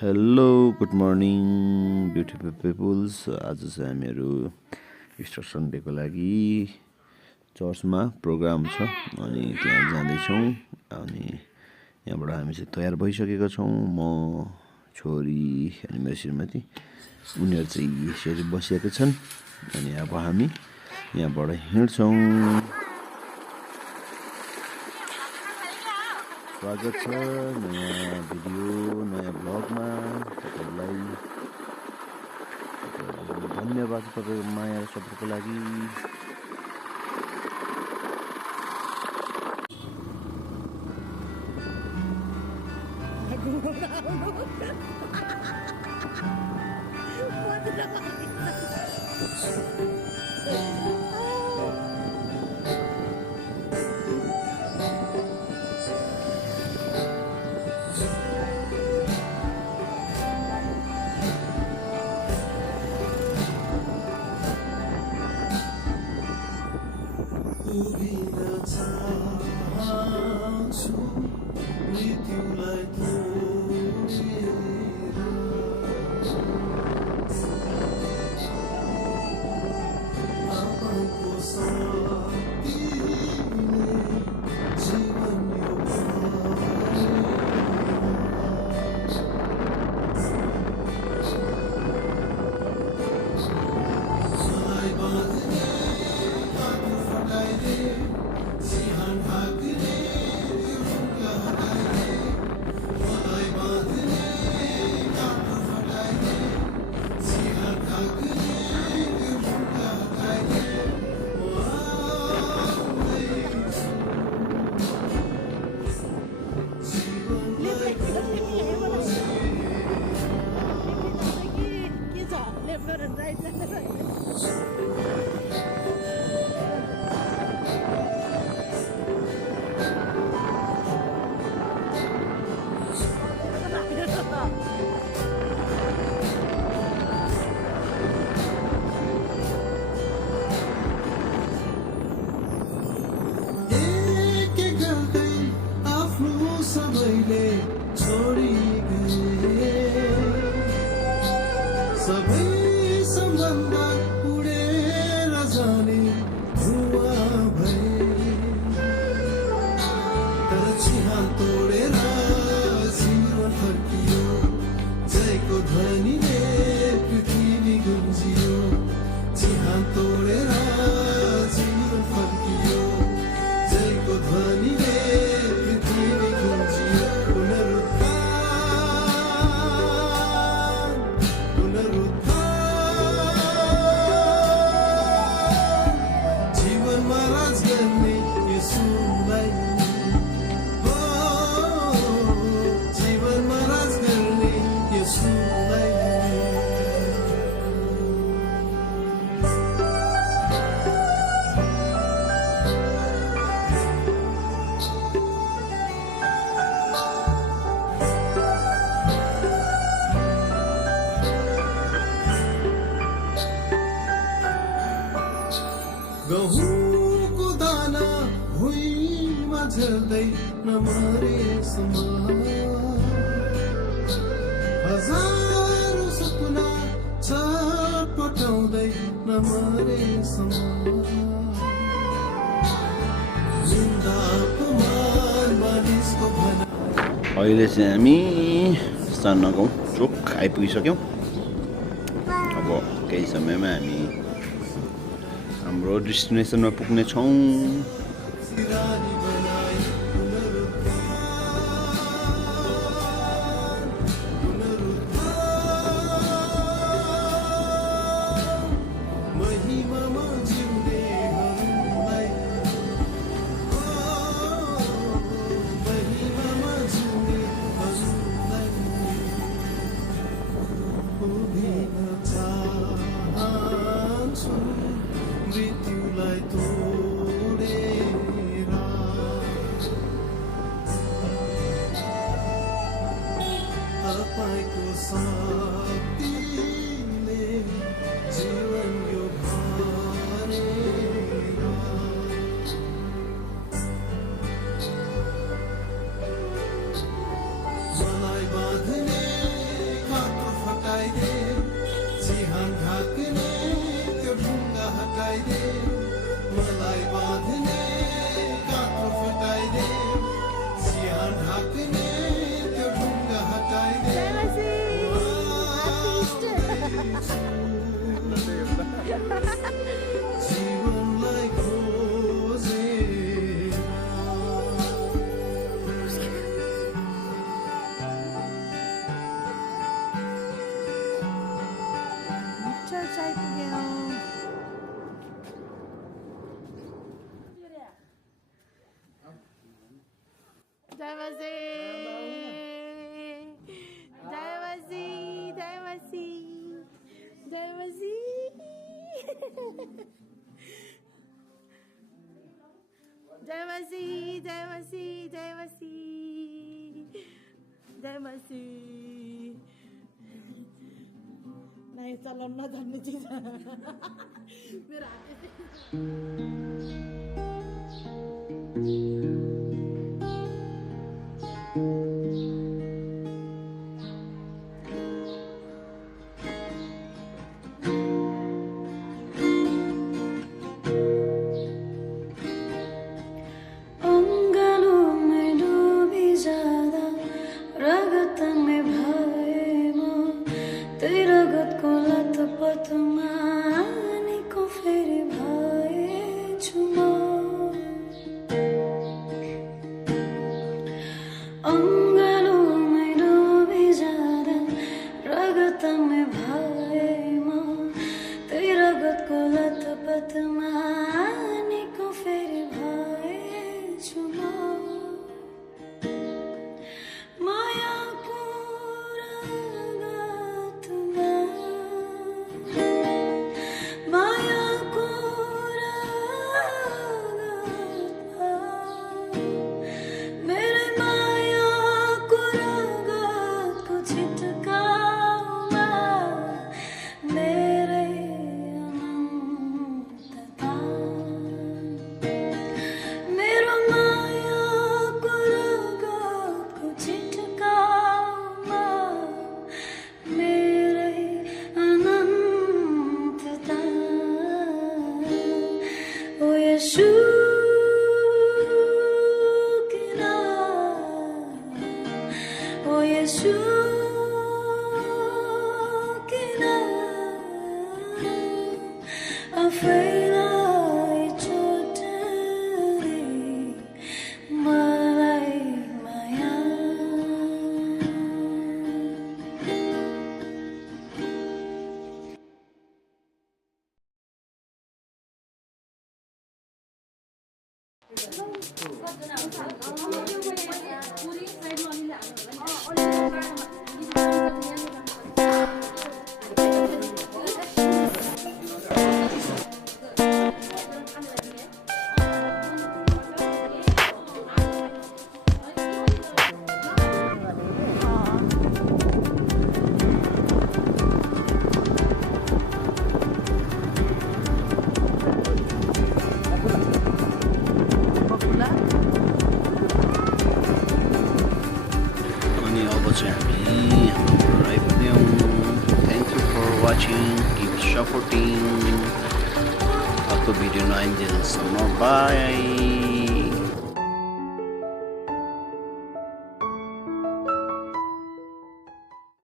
Hello good morning beautiful peoples. आज चाहिँ हामीहरू इस्टर सन्डेको लागि चर्चमा प्रोग्राम छ अनि त्यहाँ जाँदैछौँ। अनि यहाँबाट हामी चाहिँ तयार भइसकेका छौँ। म छोरी अनि मेरो श्रीमती उनीहरू चाहिँ यसरी बसिएका छन् अनि अब हामी यहाँबाट हिँड्छौँ। स्वागत छ नयाँ भिडियो नयाँ ब्लगमा। तपाईँहरूलाई धन्यवाद तपाईँको माया सपोर्टको लागि। गहुँको दाना भुइँमा झर्दै नमरेसम्म हजारौँ सपना छटपटाउँदै नमरेसम्म अहिले चाहिँ हामी सान्नगाउँ चोक आइपुगिसक्यौँ। अब केही समयमा हामी हाम्रो डेस्टिनेसनमा पुग्नेछौँ। हटाइदे मलाई बाँध्ने काँक्रो फटाइदे सियान ढाक्ने त्यो ढुङ्गा हटाइदे जीवनलाई खोजेर चर्च आइपुग्यो जय मसी जय मसी जय मसी जय मसी जय मसी जय मसी जय मसी जय मसी नहीं चलाउन नजान्ने चिज मेरो हात Keep supporting. Ako video 9 din. Bye.